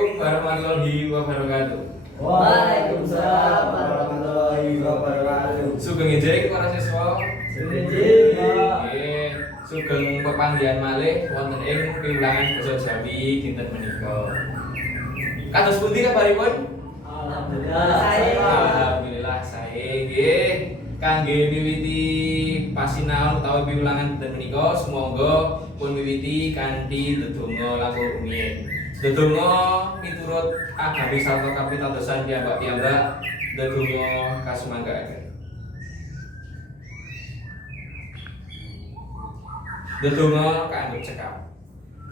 Assalamualaikum warahmatullahi wabarakatuh. Waalaikumsalam warahmatullahi wabarakatuh. Sugeng injih para siswa. Injih, Pak. Nggih, sugeng pepanggihan malih wonten ing piwulangan basa Jawi dinten menika. Kados pundi kabaripun? Alhamdulillah. Alhamdulillah sae. Nggih, kangge miwiti pasinaon utawi piwulangan dinten menika sumangga pun miwiti kanthi ndedonga langkung rumiyin. Ndedonga miturut agami sarta kapitadosan piyambak-piyambak, ndedonga kasumanggaaken. Ndedonga kanggo cekap.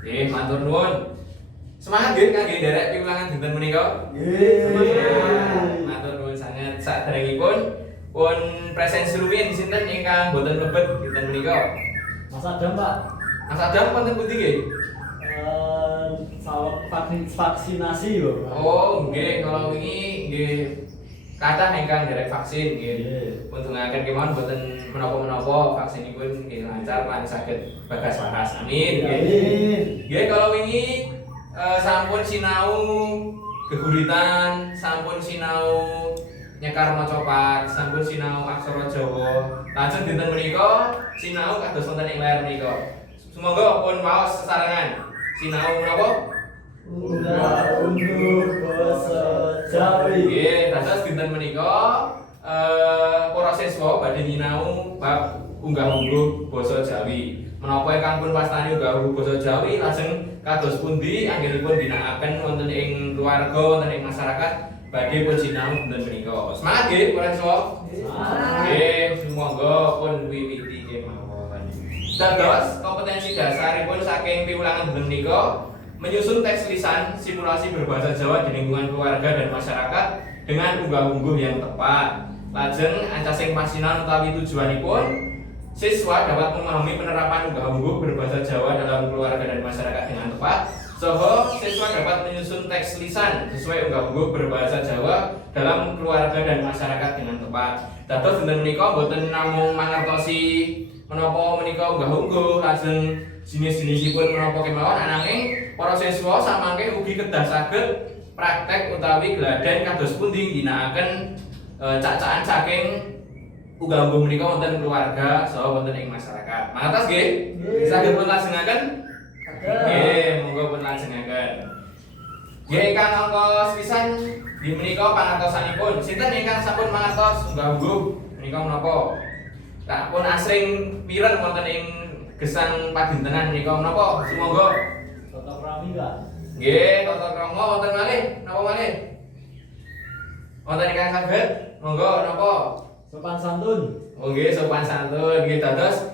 Nggih, matur nuwun. Semangat nggih kangge nderek piwulangan dinten menika. Nggih. Matur nuwun sanget. Saderengipun pun presensi rumiyin sinten ingkang boten mlebet dinten menika? Mas Adam, Pak. Mas Adam wonten pundi nggih? Saweg vaksinasi yo. Oh, nggih, kalau wingi nggih kathah ingkang nderek vaksin nggih. Nggih. Untungaken kemawon boten menapa-menapa vaksinipun nggih lancar lan saged bagas waras. Amin nggih. Amin. Nggih, kalau wingi sampun sinau geguritan, sampun sinau nyekar maca pat, sampun sinau aksara Jawa. Lajeng dinten menika sinau kados wonten ing layar menika. Sumangga pun maos sesarengan. Sinau menapa? Unggah-ungguh basa Jawi. Nggih, dados dinten menika para siswa badhe nyinau bab unggah-ungguh basa Jawi. Menapa ingkang pun wastani unggah-ungguh basa Jawi lajeng kados pundi anggenipun ginakaken wonten ing keluarga, wonten ing masyarakat badhe pun sinau dinten menika. Semangat nggih para siswa. Nggih, sumangga pun wiwiti kemawon. Dados kompetensi dasaripun saking piwulangan dinten menika menyusun teks lisan simulasi berbahasa Jawa di lingkungan keluarga dan masyarakat dengan unggah-ungguh yang tepat. Lajeng ancasing pasinan utawi tujuanipun siswa dapat memahami penerapan unggah-ungguh berbahasa Jawa dalam keluarga dan masyarakat dengan tepat. Soho siswa dapat menyusun teks lisan sesuai unggah-ungguh berbahasa Jawa dalam keluarga dan masyarakat dengan tepat. Dados dinten menika boten namung mangertosi menapa menika unggah-ungguh lajeng jenis-jenisipun menapa kemawon ananging para siswa samangke ugi kedah saged praktek utawi gladhen kados pundi ginakaken cak-cakan saking unggah-ungguh menika wonten keluarga saha wonten ing masyarakat. Mangertos nggih? Saged pun lajengaken? Nggih, monggo pun lajengaken. Nggih, ingkang angka sepisan di menika pangertosanipun. Sinten ingkang sampun mangertos unggah-ungguh menika menapa? Nah, pun asring pireng wonten ing gesang padintenan menika menapa? Sumangga. Tata krami, Pak. Nggih, tata krama wonten malih, napa malih? Wonten ingkang saged? Monggo napa? Sopan santun. Oh nggih, sopan santun nggih dados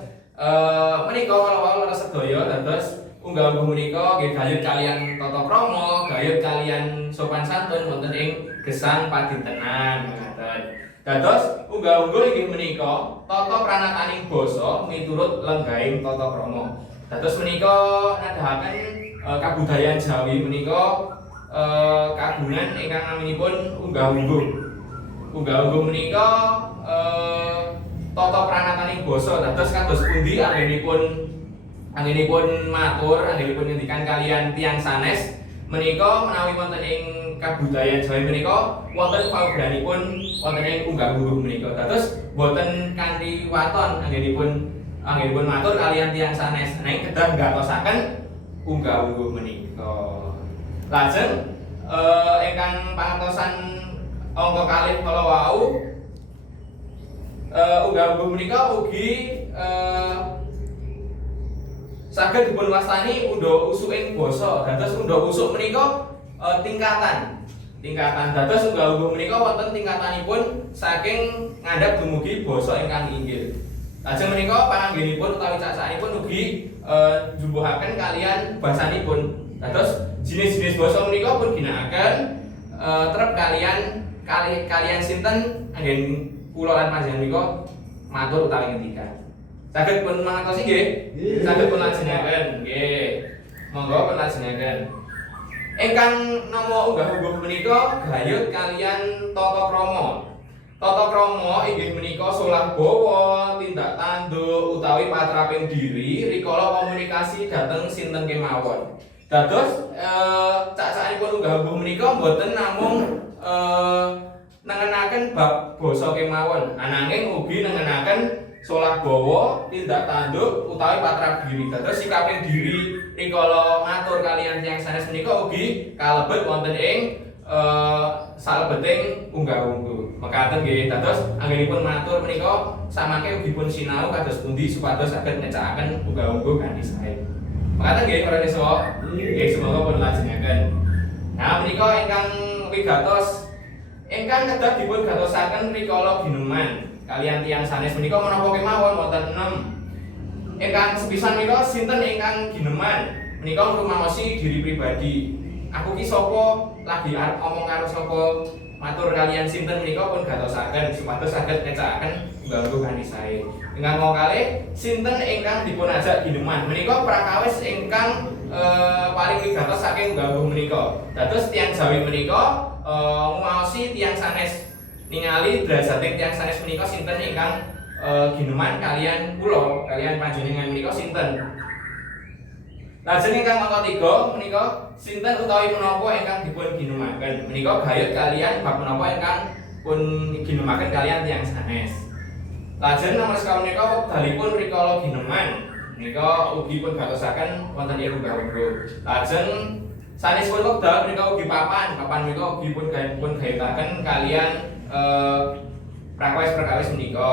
menika kala leres sedaya dados unggah-ungguh menika nggih gayut kalian tata krama, gayut kalian sopan santun wonten ing gesang padintenan ngoten. Dados unggah-ungguh inggih menika tata pranataning basa miturut lenggahing tata krama. Dados menika nedahaken kabudayan Jawi menika kagungan ingkang naminipun unggah-ungguh. Unggah-ungguh menika tata pranataning basa dados kados pundi anggenipun matur, anggenipun ngendikan kalian tiyang sanes menika menawi wonten ing kabudayan Jawi menika wonten paugeranipun wonten ing unggah-ungguh menika. Dados boten kanthi waton anggenipun matur kalian tiyang sanes nanging kedah nggatosaken unggah-ungguh menika. Lajeng ingkang pangertosan angka kalih kala wau unggah-ungguh menika ugi saged dipun wastani undha usuk ing basa. Dados undha usuk menika tingkatan. Dados unggah-ungguh menika wonten tingkatanipun saking ngandhap dumugi basa ingkang inggil. Lajeng menika panganggenipun utawi cak-cakanipun ugi njumbuhaken kalian basanipun. Dados jenis-jenis basa menika pun ginakaken trep kalian sinten anggen kula lan panjenengan menika matur utawi ngendikan. Saged pun mangertosi nggih? Saged pun lajengaken nggih. Monggo pun lajengaken. Ingkang nama unggah-ungguh menika gayut kalian tata krama. Tata krama inggih menika solah bawa, tindak tanduk utawi patraping diri rikala komunikasi dhateng sinten kemawon. Dados cacahipun unggah ungguh menika mboten namung nengenaken bab basa kemawon, ananging ugi nengenaken solah bawa, tindak tanduk utawi patra diri. Dados sikaping diri rikala matur kaliyan tiyang sanes menika ugi kalebet wonten ing salebeting unggah ungguh. Mekaten nggih. Dados anggenipun matur menika samangke ugi pun sinau kados pundi supados saged ngecakaken unggah ungguh kanthi sae. Mekaten nggih para siswa. Nggih semoga pun lajengaken. Nah menika ingkang wigatos ingkang kedah dipun gatosaken rikala gineman kaliyan tiyang sanes menika menapa kemawon wonten 6. Ingkang sepisan menika sinten ingkang gineman menika ngrumaosi diri pribadi. Aku ki sapa, lagi arep omong karo sapa, matur kaliyan sinten menika pun gatosaken supados saged ngecakaken unggah-ungguh kanthi sae. Ingkang kalih sinten ingkang dipun ajak gineman menika prakawis ingkang paling wigatos saking unggah-ungguh menika. Dados tiyang Jawi menika nguwaosi tiyang sanes ningali drajating tiyang sanes menika sinten ingkang gineman kaliyan kula kaliyan panjenengan menika sinten. Lajeng ingkang angka 3 menika sinten utawi menapa ingkang dipun ginemaken. Menika gayut kaliyan bab menapa ingkang pun ginemaken kaliyan tiyang sanes. Lajeng nomor sekawan menika wekdalipun rikala gineman menika ugi pun gatosaken wonten ing unggah-ungguh. Lajeng sanesipun wekdal menika ugi papan menika ugi pun gayutaken kaliyan prakawis-prakawis menika.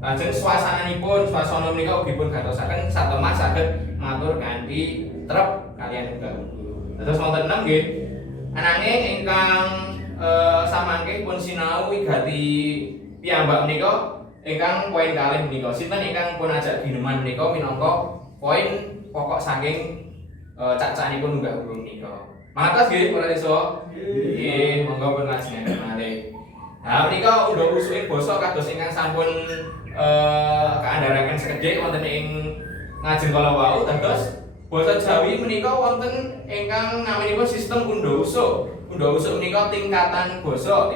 Lajeng swasana menika ugi pun gatosaken satemah saged matur kanthi trep kaliyan unggah-ungguh. Dados wonten 6 nggih. Ananging ingkang samangke pun sinau wigati piyambak menika ingkang poin kalih menika sinten ingkang pun ajak gineman menika minangka poin pokok saking cacahipun unggah-ungguh menika. Matur nggih para siswa. Nggih, monggo pun lajengaken malih. Nah, menika undha usuke basa kados ingkang sampun kaandharaken sekedhik wonten ing ngajeng kala wau. Dados basa Jawi menika wonten ingkang naminipun sistem undha usuk. Undha usuk menika tingkatan basa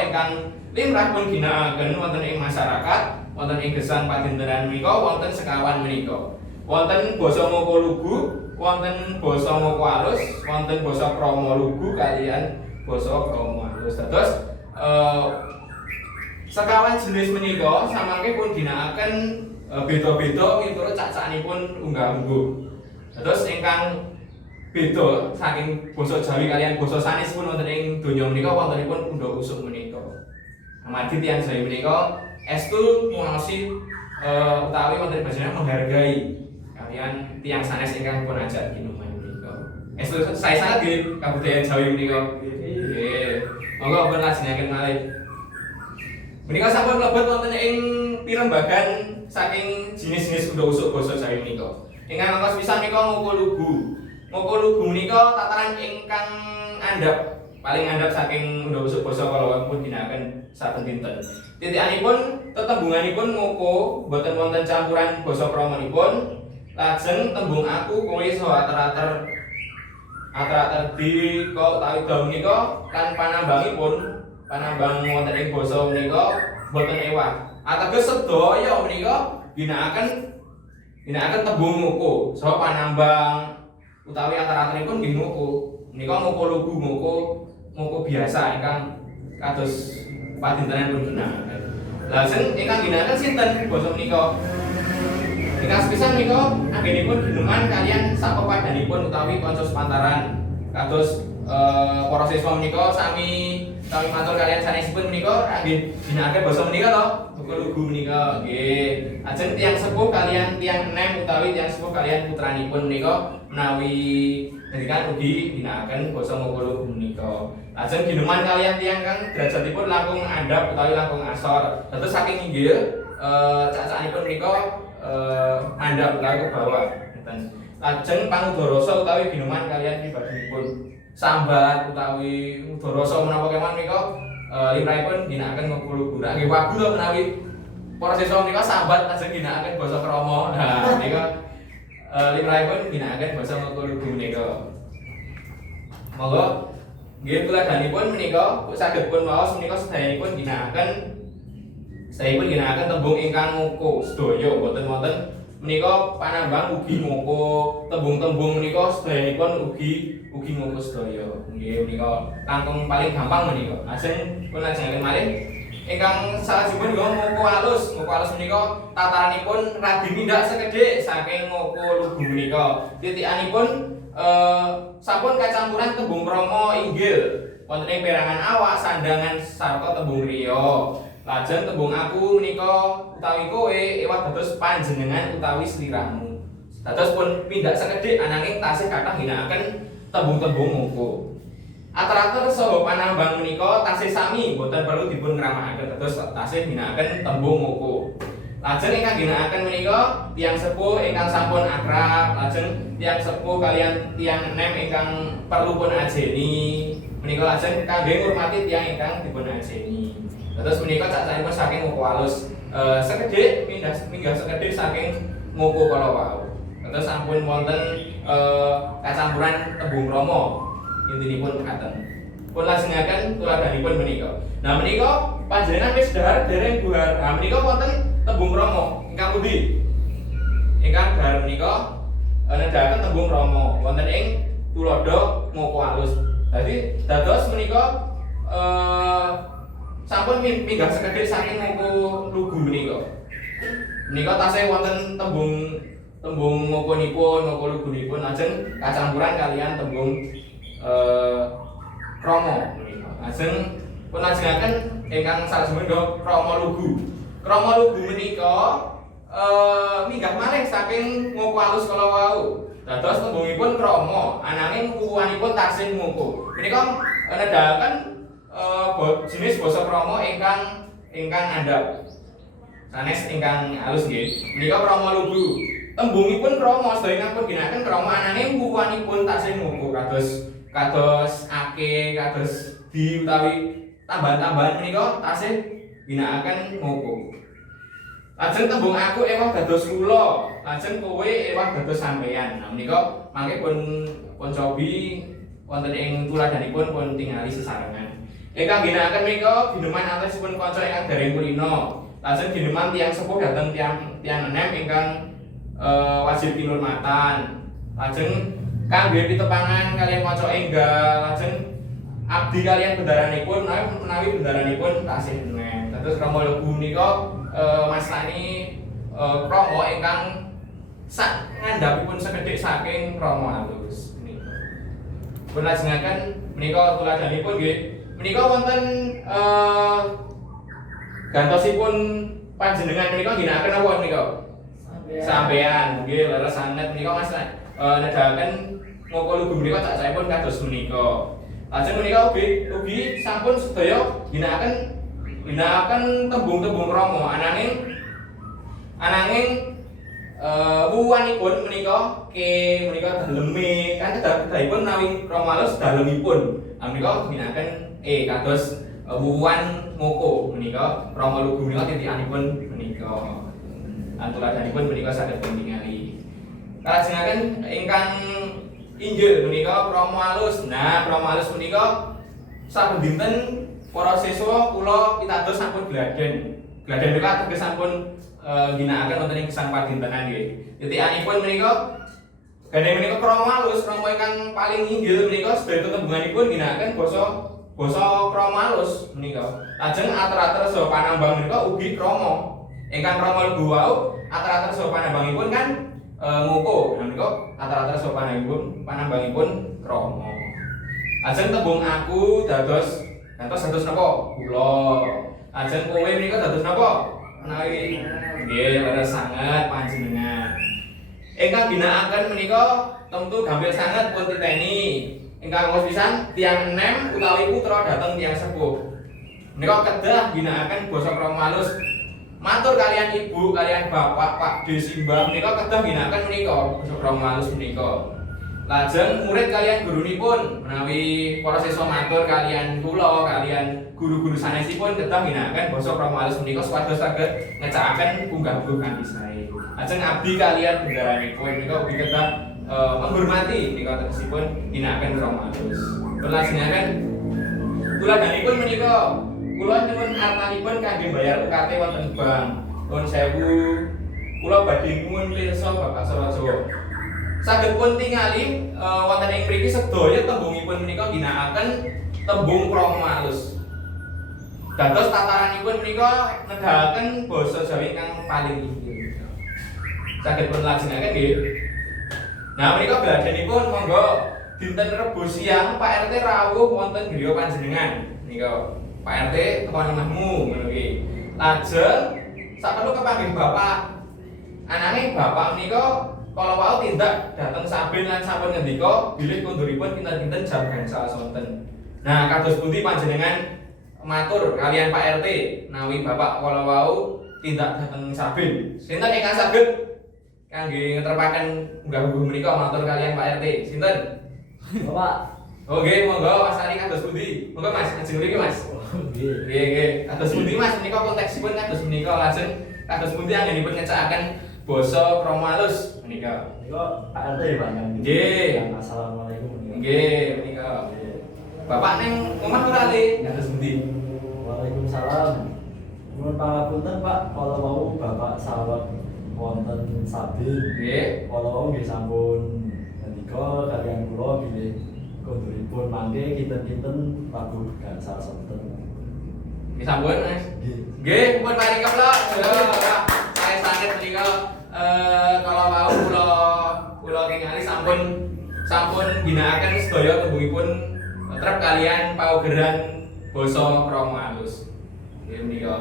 ingkang limrah pun ginakaken wonten ing masyarakat, wonten ing gesang padintenan menika wonten sekawan menika. Wonten basa Moko Lugu, wonten basa Moko Alus, wonten basa Krama Lugu kaliyan basa Krama Alus. Dados sekawan jenis menika samangke pun ginakaken beda-beda miturut cacakanipun unggah-ungguh. Terus ingkang beda saking basa Jawi kaliyan basa sanes pun wonten ing donya menika wontenipun undha usuk menika. Amargi tiyang Jawi menika estu nguwaosi utawi wonten basa menghargai kaliyan tiyang sanes ingkang pun ajak gineman menika. Estu sae sanget nggih kabudayan Jawi menika. Nggih. Monggo pun lajengaken malih. Menika sampun mlebet wonten ing pirembagan saking jenis-jenis undha usuk basa Jawi menika. Ingkang angka sepisan menika Moko Lugu. Moko Lugu menika tataran ingkang andhap, paling andhap saking undha usuk basa kala pun ginakaken saben dinten. Titikanipun tetembunganipun Moko boten wonten campuran basa kramanipun. Lajeng tembung aku, kowe saha ater-ater di kok utawi dal menika kan panambang wonten ing basa menika boten ewah. Ateges sedaya menika ginakaken tembung Moko saha panambang utawi ater-ateripun nggih Moko. Menika Moko Lugu, Moko biasa ingkang kados padintenan pun ginakaken. Lajeng ingkang ginakaken sinten basa menika? Ingkang sepisan menika anggenipun gineman kaliyan sapepadanipun utawi kanca sepantaran. Kados para siswa menika sami matur kaliyan sanesipun menika nggih ginakaken basa menika to, Moko Lugu menika nggih. Ajeng tiyang sepuh kaliyan tiyang enem utawi tiyang sepuh kaliyan putranipun menika menawi ngendikan ugi ginakaken basa Moko Lugu menika. Lajeng gineman kaliyan tiyang kang derajatipun langkung andhap utawi langkung asor. Dados saking inggil cacakanipun menika andhap utawi ke bawah ngeten. Lajeng pangudharasa utawi gineman kaliyan pribadinipun sambat utawi udharasa menapa keman menika limrahipun ginakaken Moko Lugu. Nggih wagu to menawi para siswa menika sambat lajeng ginakaken basa krama. Nah menika limrahipun ginakaken basa Moko Lugu menika. Monggo nggih tuladhanipun menika saged pun maos menika sedayanipun ginakaken tembung ingkang Moko sedaya boten wonten menika panambang ugi ngoko tembung-tembung menika sedayanipun ugi ngoko sedaya. Nggih menika langkung paling gampang menika. Lajeng pun lajengaken malih ingkang salajengipun ngoko alus. Ngoko alus menika tataranipun radi mindak sekedhik saking ngoko lugu menika. Titikanipun sampun kacampuran tembung krama inggil wonten ing perangan awak, sandangan sarta tembung riya. Lajeng tembung aku menika utawi kowe ewah dados panjenengan utawi sliramu. Dados pun pindak sekedhik ananging tasih kathah ginakaken tembung-tembung ngoko. Ater-ater saha panambang menika tasih sami, boten perlu dipun ngramakaken dados tasih ginakaken tembung ngoko. Lajeng ingkang ginakaken menika tiyang sepuh ingkang sampun akrab, lajeng tiyang sepuh kalian tiyang enem ingkang perlu pun ajeni. Menika lajeng kangge ngurmati tiyang ingkang dipun ajeni. Terus menika cacahipun saking ngoko alus sekedhik minggah sekedhik saking ngoko kala wau. Terus sampun wonten kacampuran tembung rama intinipun mekaten. Pun lajengaken tuladanipun menika. Nah menika panjenengan wis dhahar dereng buhar. Nah menika wonten tembung rama ingkang pundi? Ingkang dhahar menika nedahaken tembung rama wonten ing tuladha ngoko alus. Dadi dados menika sampun minggah sekedhik saking ngoko lugu menika. Menika tasih wonten tembung ngokonipun, ngoko lugunipun lajeng kacampuran kalian tembung krama menika. Lajeng pun lajengaken ingkang salajengipun krama lugu. Krama lugu menika minggah malih saking ngoko alus kala wau. Dados tembungipun krama, ananging wuwanipun tasih ngoko. Menika nedahaken jenis basa krama ingkang andhap. Sanes ingkang alus nggih. Menika krama lugu. Tembungipun krama sedaya pun ginakaken krama ananging wuwanipun tasih ngoko kados ake, kados di utawi tambahan-tambahan menika tasih ginakaken ngoko. Lajeng tembung aku ewah dados kula, lajeng kowe ewah dados sampeyan. Nah menika mangke pun cobi wonten ing tuladanipun pun tingali sesarengan. Ingkang ginakaken menika gineman alisipun kanca ingkang dereng kulino. Lajeng gineman tiyang sepuh dhateng tiyang enem ingkang wajib kinurmatan. Lajeng kangge pitepangan kaliyan kanca enggal, lajeng abdi kaliyan bendaranipun menawi bendaranipun tasih enem. Dados krama lugu menika mastani krama ingkang sak ngandhapipun sekedhik saking krama alus menika. Pun lajengaken menika tuladanipun nggih. Menika wonten gantosipun panjenengan menika ginakaken apa menika? Sampeyan nggih leres sanget menika Mas nedahaken ngoko lugu menika cacahipun kados menika. Lajeng menika ugi sampun sedaya ginakaken tembung-tembung krama ananging wuwanipun menika menika daleme kan kedahipun menawi krama alus dalemipun. Menika ginakaken kados wuwan ngoko menika krama lugu menika titikanipun menika. Tuladanipun menika saged tingali. Kalajengaken ingkang inggil menika krama alus. Nah, krama alus menika saben dinten para siswa kula pitados sampun gladen. Gladen menika teges sampun ginakaken wonten ing gesang padintenan nggih. Titikanipun menika gandeng menika krama alus, krama ingkang paling inggil menika sedaya tembunganipun ginakaken basa krama alus menika. Lajeng ater-ater saha panambang menika ugi krama. Ingkang krama lugu wau ater-ater saha panambangipun kan ngoko. Nah menika ater-ater saha panambangipun krama. Lajeng tembung aku dados napa? Kula. Lajeng kowe menika dados napa? Menawi nggih leres sanget panjenengan. Ingkang ginakaken menika tentu gampil sanget pun titeni. Ingkang ngos pisan tiyang enem utawi putra dhateng tiyang sepuh. Menika kedah ginakaken basa krama alus. Matur kalian ibu, kalian bapak, Pak D Simbah menika kedah ginakaken menika basa krama alus menika. Lajeng murid kalian gurunipun menawi para siswa matur kalian kula, kalian guru-guru sanesipun kedah ginakaken basa krama alus menika supados saged ngecakaken punggah kanthi sae. Lajeng abdi kalian bendaranipun menika ugi kedah menghormati menika tegesipun ginakaken krama alus. Lajengaken tuladanipun menika kula nyuwun artanipun kangge bayar UKT wonten bank. Nuwun sewu kula badhe nyuwun pirsa Bapak Sarajawa. Saged pun tingali wonten ing mriki sedaya tembungipun menika ginakaken tembung krama alus. Dados tataranipun menika nedahaken basa Jawi ingkang paling inggil. Saged pun lajengaken nggih. Nah menika gladhenipun monggo dinten Rebo siang Pak RT rawuh wonten griya panjenengan. Nika Pak RT teko nemahmu ngono iki. Lajeng saperlu kepanggih Bapak. Ananging Bapak menika kala wau tindak dhateng Saben lan sampun ngendika bilih konduripun kinten-kinten jam gangsal sonten. Nah kados pundi panjenengan matur kalian Pak RT nawi Bapak kala wau tindak dhateng Saben. Sinten ingkang saged kangge ngetrepaken unggah-ungguh menika matur kalian Pak RT? Sinten? Bapak. Oke, monggo Mas Ari kados pundi? Monggo Mas, ajeng mriki Mas. Nggih. Nggih. Kados pundi Mas menika konteksipun kados menika lajeng kados pundi anggenipun ngecakaken basa krama alus menika. Niku Pak RT Pak. Nggih. Assalamualaikum. Nggih, menika. Bapak ning omah ora le kados pundi? Waalaikumsalam. Nuwun pangapunten Pak, kala wau Bapak saweg wonten Saben. Nggih. Kala wau nggih sampun ngendika kaliyan kula bilih konduripun mangke kinten-kinten Rabu gangsal sonten. Nggih sampun Mas. Nggih. Nggih, pun paring keplok. Saya sanget menika kalau mau kula tingali sampun ginakaken sedaya tembungipun trep kalian paugeran basa krama alus. Nggih menika.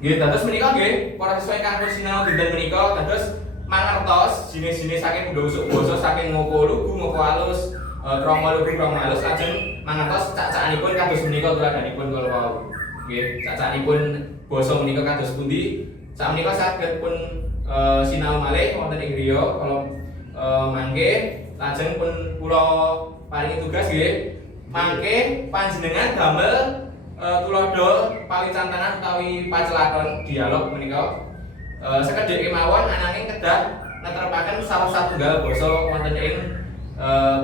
Nggih, dados menika nggih para siswa ingkang pun sinau dinten menika dados mangertos jenis-jenis saking usuk basa saking ngoko lugu, ngoko alus, krama lugu, krama alus lajeng mangertos cak-cakanipun kados menika tuladanipun kala wau. Nggih, cak-cakanipun basa menika kados pundi? Sakmenika saged pun sinau malih wonten ing griya kala mangke lajeng pun kula paringi tugas nggih. Mangke panjenengan damel tuladha pawicantenan utawi pacelakon dialog menika sekedhik kemawon ananging kedah netrepaken salah satunggal basa wonten ing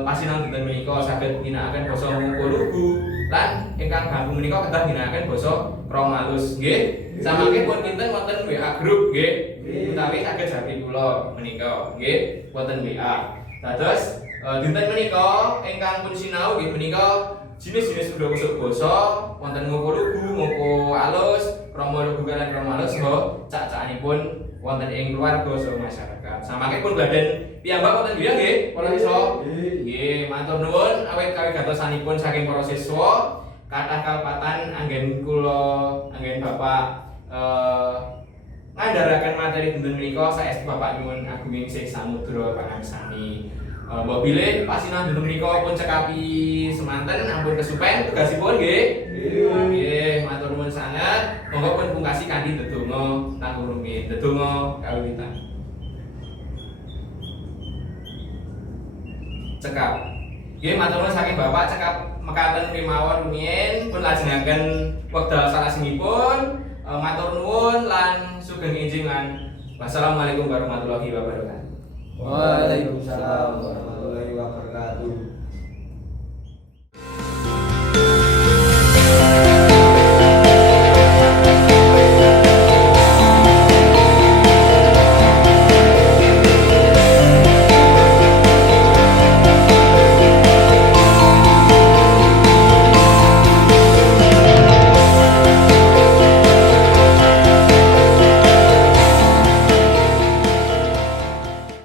pasinan dinten menika saged ginakaken basa ngoko lugu lan ingkang ganggu menika kedah ginakaken basa krama alus nggih. Samangke pun kinten wonten WA grup nggih. Utawi saged jabi kula menika nggih wonten WA. Dados dinten menika ingkang pun sinau nggih menika jenis-jenis usuk basa wonten ngoko lugu, ngoko alus, krama lugu lan krama alus saha cak-cakanipun wonten ing keluarga saha masyarakat. Samangke pun badan piyambak wonten griya nggih para siswa. Nggih, matur nuwun awit kawigatosanipun saking para siswa kathah kalpatan anggen kula anggen Bapak ngandharaken materi dinten menika saestu Bapak nyuwun agunging sih samudra pangaksami. Mbok bilih pasinan dinten menika pun cekapi semanten ampun kesupen tugasipun nggih. Nggih, matur nuwun sanget. Monggo pun pungkasi kanthi ndedonga langkung rumiyin. Ndedonga kawiwitan. Cekap. Nggih, matur nuwun saking Bapak cekap mekaten kemawon rumiyin pun lajengaken wekdal salajengipun. Matur nuwun lan sugeng enjing lan wassalamualaikum warahmatullahi wabarakatuh. Waalaikumsalam warahmatullahi wabarakatuh.